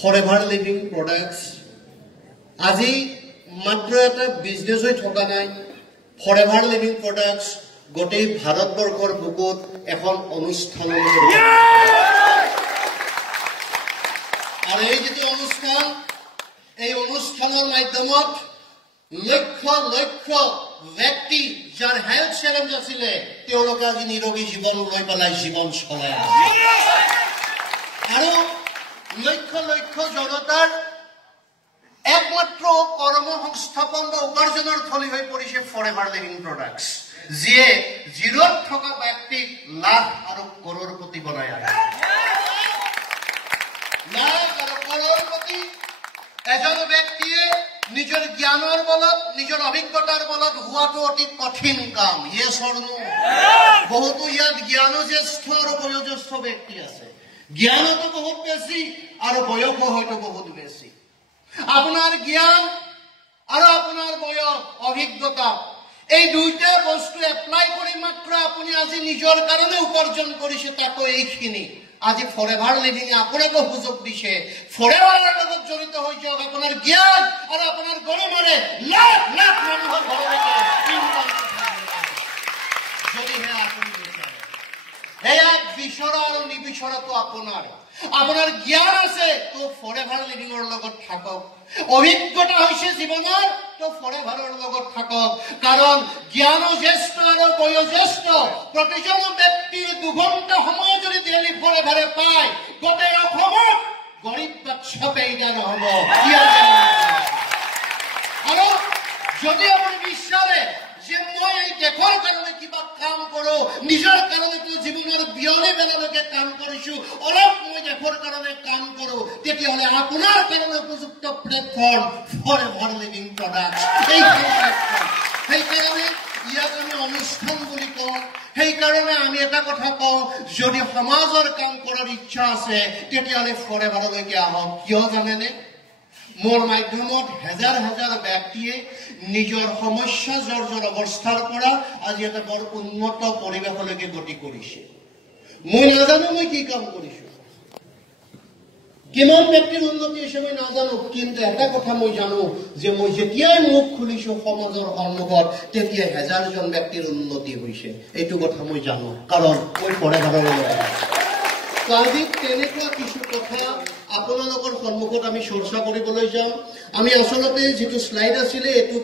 forever living products আজি মাত্ৰ এটা বিজনেছ হৈ থকা নাই ফৰএভাৰ লিভিং প্ৰডাক্টছ গোটেই ভাৰতবৰ্ষৰ বুকুত এখন অনুষ্ঠান আৰু এই যেটো অনুষ্ঠান এই অনুষ্ঠানৰ মাধ্যমত লক্ষ লক্ষ ব্যক্তি যাৰ হেলথ চ্যালেঞ্জ আছিলে তেওঁলোকে আজি নিৰোগী জীৱন লৈ পেলাই জীৱন চলাই আছে আৰু লক্ষ লক্ষ জনতাৰ একমাত্ৰ কৰ্মসংস্থাপন বা উপাৰ্জনৰ থলী হৈ পৰিছে ফৰএভাৰ লিভিং প্ৰডাক্টছ যিয়ে জিৰোত থকা ব্যক্তিক লাখ আৰু কৰোড়পতি বনাই আছে লাখ আৰু কৰোড়পতি এজন ব্যক্তিয়ে নিজৰ জ্ঞানৰ বলত নিজৰ অভিজ্ঞতাৰ বলত হোৱাটো অতি কঠিন কাম ইয়েছ অৰ নো বহুতো ইয়াত জ্ঞানজ্যেষ্ঠ আৰু বয়োজ্যেষ্ঠ ব্যক্তি আছে জ্ঞানতো বহুত বেছি আৰু বয়সো হয়তো বহুত বেছি আপোনাৰ জ্ঞান আৰু আপোনাৰ বয়স অভিজ্ঞতা এই দুইটা বস্তু এপ্লাই কৰি মাত্ৰ আপুনি আজি নিজৰ কাৰণে উপাৰ্জন কৰিছে তাকো এইখিনি আজি ফৰএভাৰ লিভিং আপোনাকো সুযোগ দিছে ফৰএভাৰৰ লগত জড়িত হৈ যাওক আপোনাৰ জ্ঞান আৰু আপোনাৰ গৰিমাৰে লাখ লাখ মানুহৰ ঘৰলৈকে ইনকাম যদিহে আপুনি বিচাৰে এয়া বিচৰা আৰু নিবিচৰাটো আপোনাৰ জ্ঞান আছে তো ফৰএভাৰ লিভিংৰ লগত থাকক অভিজ্ঞতা হৈছে জীৱনৰ তো ফৰএভাৰৰ লগত থাকক কাৰণ জ্ঞানজ্যেষ্ঠ আৰু বয়োজ্যেষ্ঠ প্ৰতিজন ব্যক্তিৰ 2 ঘণ্টা সময় যদি ডেইলি ফৰএভাৰে পায় গোটেই অসমত গৰীব বাচ্চা পেইদা নহ'ব আৰু যদি আপুনি বিচাৰে যে মই এই দেশৰ কাৰণে কিবা কাম কৰোঁ নিজৰ কাৰণে জীৱনৰ বিয়লি বেলালৈকে কাম কৰিছোঁ অলপ মই দেশৰ কাৰণে কাম কৰোঁ তেতিয়াহ'লে আপোনাৰ কাৰণে উপযুক্ত প্লেটফৰ্ম ফৰএভাৰ লিভিং প্ৰডাক্টছ সেইকাৰণে ইয়াক আমি অনুষ্ঠান বুলি কওঁ সেইকাৰণে আমি এটা কথা কওঁ যদি সমাজৰ কাম কৰাৰ ইচ্ছা আছে তেতিয়াহ'লে ফৰএভাৰলৈকে আহক কিয় জানেনে মোৰ মাধ্যমত হাজাৰ হাজাৰ ব্যক্তিয়ে নিজৰ সমস্যা জৰ্জৰ অৱস্থাৰ পৰা আজি এটা বৰ উন্নত পৰিৱেশলৈকে গতি কৰিছে মই নাজানো মই কি কাম কৰিছো কিমান ব্যক্তিৰ উন্নতি হৈছে মই নাজানো কিন্তু এটা কথা মই জানো যে মই যেতিয়াই মুখ খুলিছো সমাজৰ সন্মুখত তেতিয়া হাজাৰজন ব্যক্তিৰ উন্নতি হৈছে এইটো কথা মই জানো কাৰণ মই ফৰএভাৰৰ আজি তেনেকুৱা কিছু কথা আপোনালোকৰ সন্মুখত আমি চৰ্চা কৰিবলৈ যাম আমি আচলতে যেটো স্লাইড আছিলে এটো